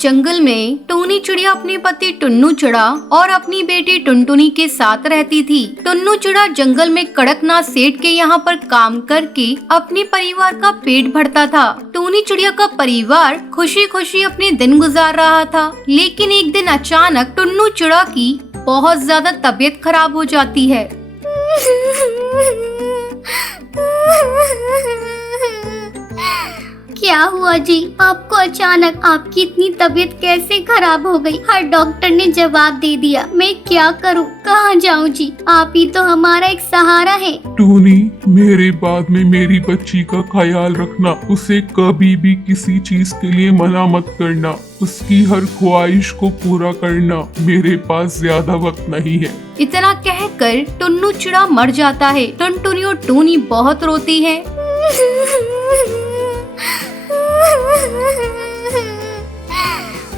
जंगल में टूनी चिड़िया अपने पति टुन्नू चिड़ा और अपनी बेटी टुनटुनी के साथ रहती थी। टुन्नू चिड़ा जंगल में कड़कनाथ सेठ के यहाँ पर काम करके अपने परिवार का पेट भरता था। टूनी चिड़िया का परिवार खुशी खुशी अपने दिन गुजार रहा था, लेकिन एक दिन अचानक टुन्नू चिड़ा की बहुत ज्यादा तबीयत खराब हो जाती है। क्या हुआ जी? आपको अचानक आपकी इतनी तबीयत कैसे खराब हो गई? हर डॉक्टर ने जवाब दे दिया, मैं क्या करूं? कहाँ जाऊं जी? आप ही तो हमारा एक सहारा है। टूनी, मेरे बाद में मेरी बच्ची का ख्याल रखना। उसे कभी भी किसी चीज के लिए मना मत करना। उसकी हर ख्वाहिश को पूरा करना। मेरे पास ज्यादा वक्त नहीं है। इतना कहकर टुन्नू चिड़ा मर जाता है। टुनटुनी और टूनी बहुत रोती है।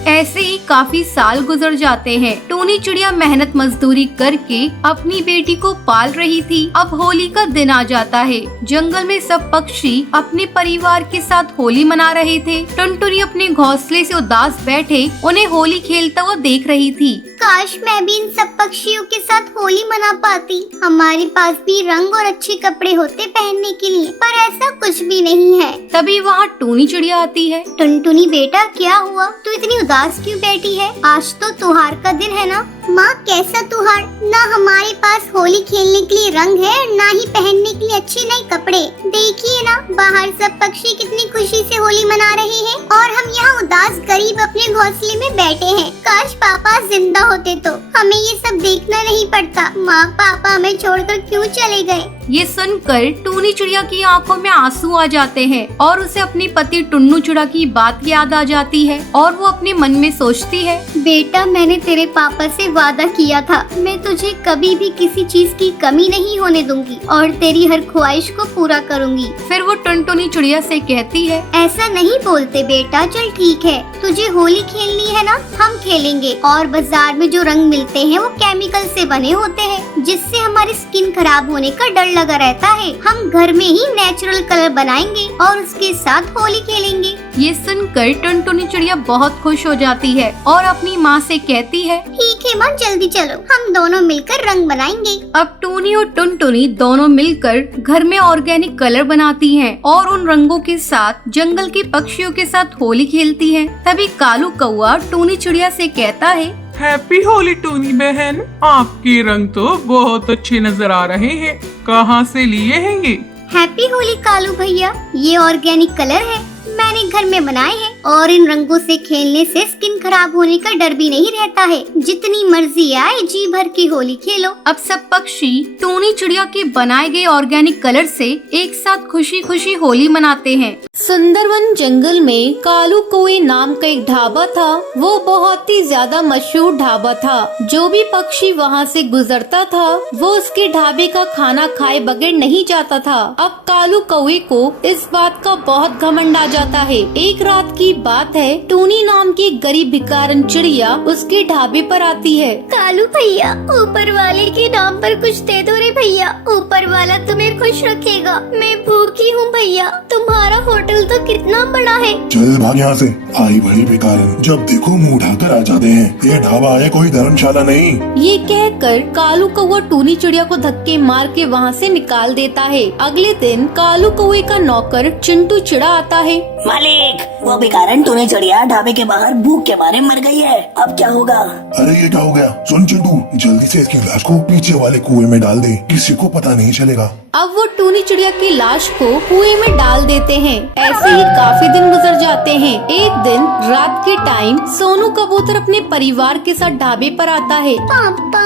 ऐसे ही काफी साल गुजर जाते हैं। टूनी चिड़िया मेहनत मजदूरी करके अपनी बेटी को पाल रही थी। अब होली का दिन आ जाता है। जंगल में सब पक्षी अपने परिवार के साथ होली मना रहे थे। टुनटुनी अपने घोंसले से उदास बैठे उन्हें होली खेलता हुआ देख रही थी। काश मैं भी इन सब पक्षियों के साथ होली मना पाती। हमारे पास भी रंग और अच्छे कपड़े होते पहनने के लिए, पर ऐसा कुछ भी नहीं है। तभी वहाँ टूनी चिड़िया आती है। टुनटुनी बेटा, क्या हुआ? तू इतनी उदास क्यों बैठी है? आज तो त्योहार का दिन है ना? माँ, कैसा त्योहार? ना हमारे पास होली खेलने के लिए रंग है, ना ही पहनने के लिए अच्छे नए कपड़े। देखिए ना, बाहर सब पक्षी कितनी खुशी से होली मना रहे हैं और हम यहाँ उदास गरीब अपने घोंसले में बैठे हैं। काश पापा जिंदा होते तो हमें ये सब देखना नहीं पड़ता। माँ, पापा हमें छोड़कर क्यों चले गए? ये सुनकर टूनी चिड़िया की आंखों में आंसू आ जाते हैं और उसे अपने पति टुन्नू चिड़ा की बात याद आ जाती है और वो अपने मन में सोचती है, बेटा, मैंने तेरे पापा से वादा किया था, मैं तुझे कभी भी किसी चीज की कमी नहीं होने दूंगी और तेरी हर ख्वाहिश को पूरा करूंगी। फिर वो टुनटुनी चिड़िया से कहती है, ऐसा नहीं बोलते बेटा। चल ठीक है, तुझे होली खेलनी है ना, हम खेलेंगे। और बाजार में जो रंग मिलते हैं वो केमिकल से बने होते हैं, जिससे हमारी स्किन खराब होने का डर लगा रहता है। हम घर में ही नेचुरल कलर बनाएंगे और उसके साथ होली खेलेंगे। ये सुनकर टुनटुनी चिड़िया बहुत खुश हो जाती है और अपनी माँ से कहती है, ठीक है माँ, जल्दी चलो, हम दोनों मिलकर रंग बनाएंगे। अब टूनी और टुनटुनी दोनों मिलकर घर में ऑर्गेनिक कलर बनाती हैं और उन रंगों के साथ जंगल के पक्षियों के साथ होली खेलती हैं। तभी कालू कौआ टूनी चिड़िया से कहता है, हैप्पी होली टूनी बहन। आपके रंग तो बहुत अच्छे नजर आ रहे हैं। कहाँ से लिए हैं ये? हैप्पी होली कालू भैया, ये ऑर्गेनिक कलर है, मैंने घर में बनाए हैं और इन रंगों से खेलने से स्किन खराब होने का डर भी नहीं रहता है। जितनी मर्जी आए जी भर की होली खेलो। अब सब पक्षी टूनी चिड़िया के बनाए गए ऑर्गेनिक कलर से एक साथ खुशी खुशी होली मनाते हैं। सुंदरवन जंगल में कालू कौए नाम का एक ढाबा था। वो बहुत ही ज्यादा मशहूर ढाबा था। जो भी पक्षी वहाँ से गुजरता था वो उसके ढाबे का खाना खाए बगैर नहीं जाता था। अब कालू कौए को इस बात का बहुत घमंड आ जाता है। एक रात की बात है, टूनी नाम की गरीब भिखारन चिड़िया उसके ढाबे पर आती है। कालू भैया, ऊपर वाले के नाम पर कुछ दे दो रे भैया, ऊपर वाला तुम्हें खुश रखेगा। मैं भूखी हूँ भैया, तुम्हारा होटल तो कितना बड़ा है। चल भाग यहाँ से, आई बड़ी बेकार। जब देखो मुंह उठाकर आ जाते हैं। ये ढाबा है, कोई धर्मशाला नहीं। ये कहकर कालू कौवा टूनी चिड़िया को धक्के मार के वहाँ से निकाल देता है। अगले दिन कालू कौवे का नौकर चिंटू चिड़ा आता है। मालिक, वो भिखारन टूनी चिड़िया ढाबे के बाहर भूख के मारे मर गई है। अब क्या होगा? अरे ये क्या हो गया? सुन चिंटू, जल्दी से इसकी लाश को पीछे वाले कुएं में डाल दे, किसी को पता नहीं चलेगा। अब वो टूनी चिड़िया की लाश को कुएं में डाल देते हैं। ऐसे ही काफी दिन गुजर जाते हैं। एक दिन रात के टाइम सोनू कबूतर अपने परिवार के साथ ढाबे पर आता है। पापा,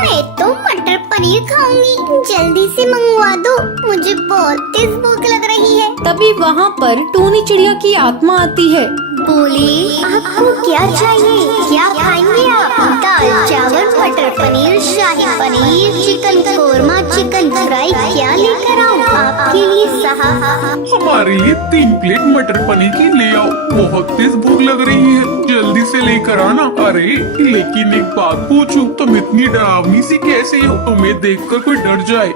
मैं तो मटर पनीर खाऊंगी, जल्दी से मंगवा दो, मुझे बहुत तेज भूख लग रही है। तभी वहाँ पर टूनी चिड़िया की आत्मा आती है। बोले, आपको क्या चाहिए? क्या खाएंगे आप? दाल चावल, matar paneer, shahi paneer, chicken korma, chicken fry, क्या लेकर आऊँ आपके लिए साहब? हमारे लिए 3 प्लेट मटर पनीर की ले आओ। बहुत तेज भूख लग रही है, जल्दी से लेकर आना। अरे लेकिन एक बात पूछूं, तुम इतनी डरावनी सी कैसे हो? तुम्हें देखकर कोई डर जाए।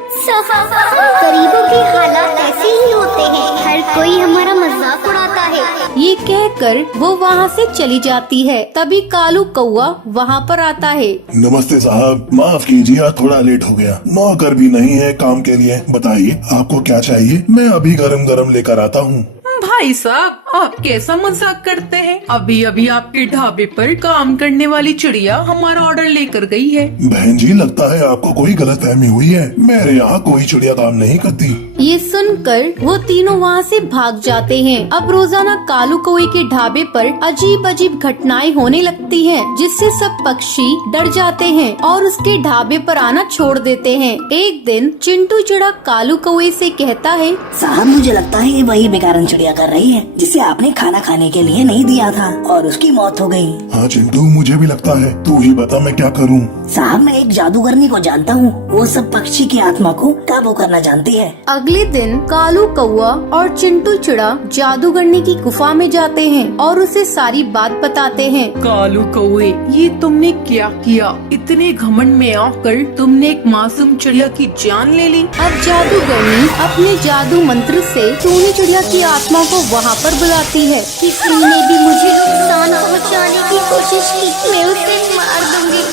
गरीबों के हालात ऐसे ही होते हैं, हर कोई हमारा मजाक उड़ाता है। ये कहकर वो वहाँ से चली जाती है। तभी कालू कौआ वहाँ पर आता है। नमस्ते साहब, माफ कीजिए थोड़ा लेट हो गया। नौकर भी नहीं है काम के लिए। बताइए आपको क्या चाहिए, मैं अभी गरम गरम लेकर आता हूँ। भाई साहब, आप कैसा मजाक करते हैं? अभी अभी आपके ढाबे पर काम करने वाली चिड़िया हमारा ऑर्डर लेकर गई है। बहन जी, लगता है आपको कोई गलतफहमी हुई है। मेरे यहाँ कोई चिड़िया काम नहीं करती। ये सुनकर वो तीनों वहाँ से भाग जाते हैं। अब रोजाना कालू कौए के ढाबे पर अजीब अजीब घटनाएं होने लगती हैं, जिससे सब पक्षी डर जाते हैं और उसके ढाबे पर आना छोड़ देते हैं। एक दिन चिंटू चिड़ा कालू कौए से कहता है, साहब मुझे लगता है ये वही बेकारन चिड़िया कर रही है जिसे आपने खाना खाने के लिए नहीं दिया था और उसकी मौत हो गई। हाँ चिंटू, मुझे भी लगता है। तू ही बता मैं क्या करूँ। साहब मैं एक जादूगरनी को जानता हूँ, वो सब पक्षी की आत्मा को काबू करना जानती है। अगले दिन कालू कौआ और चिंटू चिड़ा जादूगरनी की गुफा में जाते हैं और उसे सारी बात बताते हैं। कालू कौए, ये तुमने क्या किया? इतने घमंड में आकर तुमने एक मासूम चिड़िया की जान ले ली। अब जादूगरनी अपने जादू मंत्र से टूनी चिड़िया की आत्मा को वहाँ पर बुलाती है। किसी ने भी मुझे नुकसान पहुंचाने की कोशिश की, मैं उसे मार दूंगी।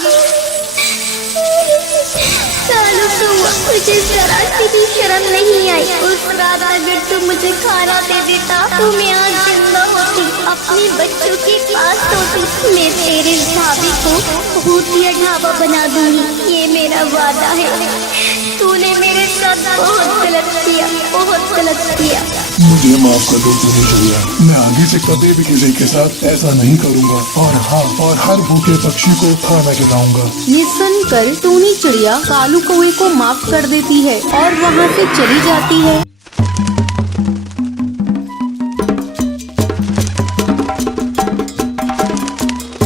कालू कौआ, मुझे जरा सी भी शर्म नहीं आई। उस रात अगर तू मुझे खाना दे देता तो मैं आज जिंदा होती, अपने बच्चों के पास होती। मैं तेरे ढाबे को भूतिया ढाबा बना दूंगी, ये मेरा वादा है। तूने मेरे साथ बहुत गलत किया, बहुत गलत किया। मुझे माफ कर दो टूनी चिड़िया, मैं आगे से कभी भी किसी के साथ ऐसा नहीं करूँगा। और हाँ, और हर भूखे पक्षी को खाना खिलाऊंगा। ये सुनकर टूनी चिड़िया कालू कौए को माफ कर देती है और वहाँ से चली जाती है।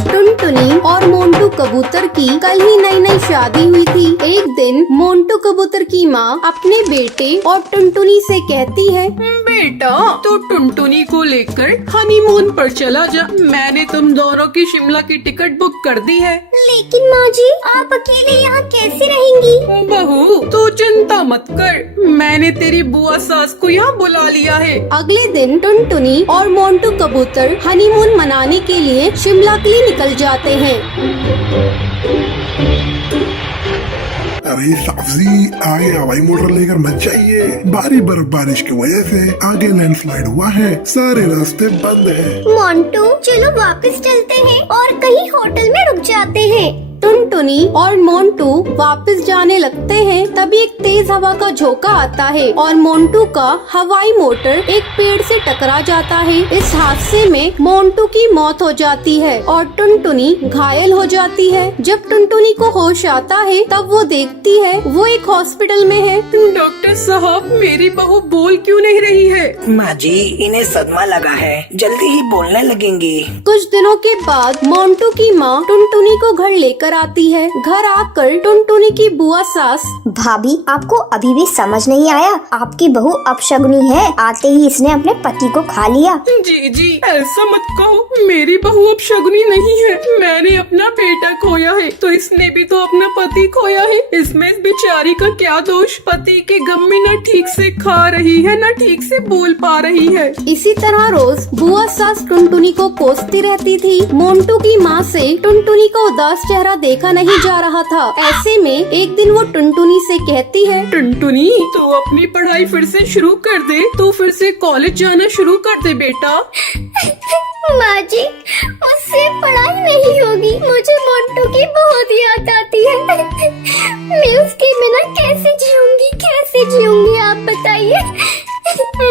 टुनटुनी और मोंटू कबूतर की कल ही नई नई शादी हुई थी। एक दिन मोंटू कबूतर की माँ अपने बेटे और टुनटुनी से कहती है, बेटा तू टुनटुनी को लेकर हनीमून पर चला जा। मैंने तुम दोनों की शिमला की टिकट बुक कर दी है। लेकिन माँ जी, आप अकेले यहाँ कैसे रहेंगी? बहू तू चिंता मत कर, मैंने तेरी बुआ सास को यहाँ बुला लिया है। अगले दिन टुनटुनी और मोंटू कबूतर हनीमून मनाने के लिए शिमला के लिए निकल जाते हैं। अरे साफजी, आगे हवाई मोटर लेकर मत जाइए। भारी बर्फबारिश की वजह से आगे लैंडस्लाइड हुआ है, सारे रास्ते बंद हैं। मोंटू चलो वापस चलते हैं और कहीं होटल में रुक जाते हैं। टुनटुनी और मोंटू वापस जाने लगते हैं। तभी एक तेज हवा का झोंका आता है और मोंटू का हवाई मोटर एक पेड़ से टकरा जाता है। इस हादसे में मोंटू की मौत हो जाती है और टुनटुनी घायल हो जाती है। जब टुनटुनी को होश आता है तब वो देखती है वो एक हॉस्पिटल में है। डॉक्टर साहब, मेरी बहू बोल क्यों नहीं रही है? माँ जी, इन्हें सदमा लगा है, जल्दी ही बोलने लगेंगी। कुछ दिनों के बाद मोंटू की माँ टुनटुनी को घर लेकर आती है। घर आकर टुनटुनी की बुआ सास, भाभी आपको अभी भी समझ नहीं आया? आपकी बहू अपशगुनी है, आते ही इसने अपने पति को खा लिया। जी जी, ऐसा मत कहो, मेरी बहू अपशगुनी नहीं है। मैंने अपना बेटा खोया है तो इसने भी तो अपना पति खोया है। इसमें इस बेचारी का क्या दोष? पति के गम में न ठीक से खा रही है न ठीक से बोल पा रही है। इसी तरह रोज बुआ सास टुनटुनी को कोसती रहती थी। मोंटू की माँ से टुनटुनी का उदास चेहरा देखा नहीं जा रहा था। ऐसे में एक दिन वो टुनटुनी से कहती है, टुनटुनी तू अपनी पढ़ाई फिर से शुरू कर दे, तू फिर से कॉलेज जाना शुरू कर दे बेटा। माँ जी, मुझसे पढ़ाई नहीं होगी, मुझे मोंटू की बहुत याद आती है। मैं उसके बिना कैसे जीऊंगी आप बताइए।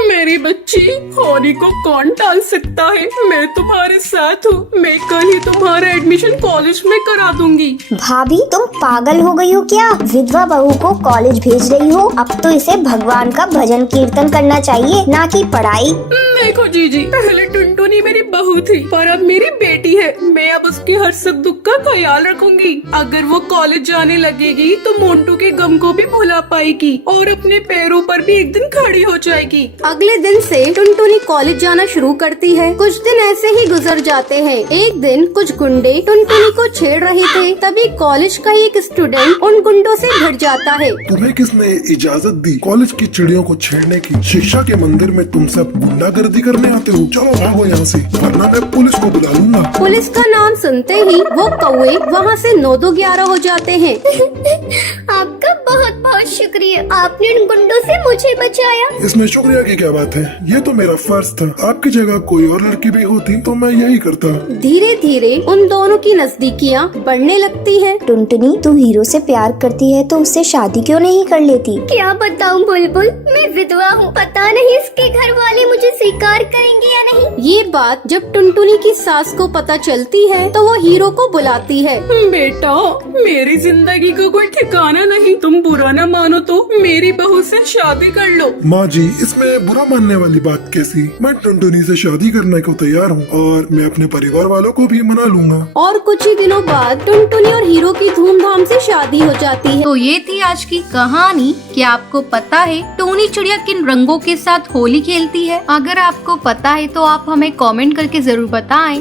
मेरी बच्ची, होनी को कौन टाल सकता है? मैं तुम्हारे साथ हूँ, मैं कल ही तुम्हारा एडमिशन कॉलेज में करा दूंगी। भाभी तुम पागल हो गई हो क्या? विधवा बहू को कॉलेज भेज रही हो? अब तो इसे भगवान का भजन कीर्तन करना चाहिए, ना कि पढ़ाई। देखो जीजी, पहले टुनटुनी टुनटुनी मेरी बहू थी पर अब मेरी बेटी है। मैं अब उसके हर सुख दुख का ख्याल रखूंगी। अगर वो कॉलेज जाने लगेगी तो मोंटू के गम को भी भुला पाएगी और अपने पैरों पर भी एक दिन खड़ी हो जाएगी। अगले दिन से टुनटुनी कॉलेज जाना शुरू करती है। कुछ दिन ऐसे ही गुजर जाते हैं। एक दिन कुछ गुंडे टुनटुनी को छेड़ रहे थे, तभी कॉलेज का एक स्टूडेंट उन गुंडों से भिड़ जाता है। तुम्हें किसने इजाजत दी कॉलेज की चिड़ियों को छेड़ने की? शिक्षा के मंदिर में तुम सब गुंडागर्दी करने आते हो? चलो भागो यहाँ से, वरना मैं पुलिस को बुला लूंगा। पुलिस का नाम सुनते ही वो कौवे वहाँ से 9-2-11 हो जाते हैं। आपका बहुत बहुत शुक्रिया, आपने उन गुंडों से मुझे बचाया। इसमें शुक्रिया की क्या बात है, ये तो मेरा फर्ज था। आपकी जगह कोई और लड़की भी होती तो मैं यही करता। धीरे धीरे उन दोनों की नजदीकियाँ बढ़ने लगती हैं। टुनटुनी, तू हीरो से प्यार करती है तो उससे शादी क्यों नहीं कर लेती? क्या बताऊं बुलबुल, मैं विधवा हूँ। पता नहीं इसके घर वाले मुझे स्वीकार करेंगे या नहीं। ये बात जब टुनटुनी की सास को पता चलती है तो वो हीरो को बुलाती है। बेटा, मेरी जिंदगी का कोई ठिकाना नहीं। तुम बुरा न मानो तो मेरी बहू से शादी कर लो। माँ जी, इसमें बुरा मानने वाली बात कैसी? मैं टुनटुनी से शादी करने को तैयार हूँ और मैं अपने परिवार वालों को भी मना लूंगा। और कुछ ही दिनों बाद टुनटुनी और हीरो की धूमधाम से शादी हो जाती है। तो ये थी आज की कहानी। क्या आपको पता है टोनी चिड़िया किन रंगों के साथ होली खेलती है? अगर आपको पता है तो आप हमें कमेंट करके जरूर बताएं।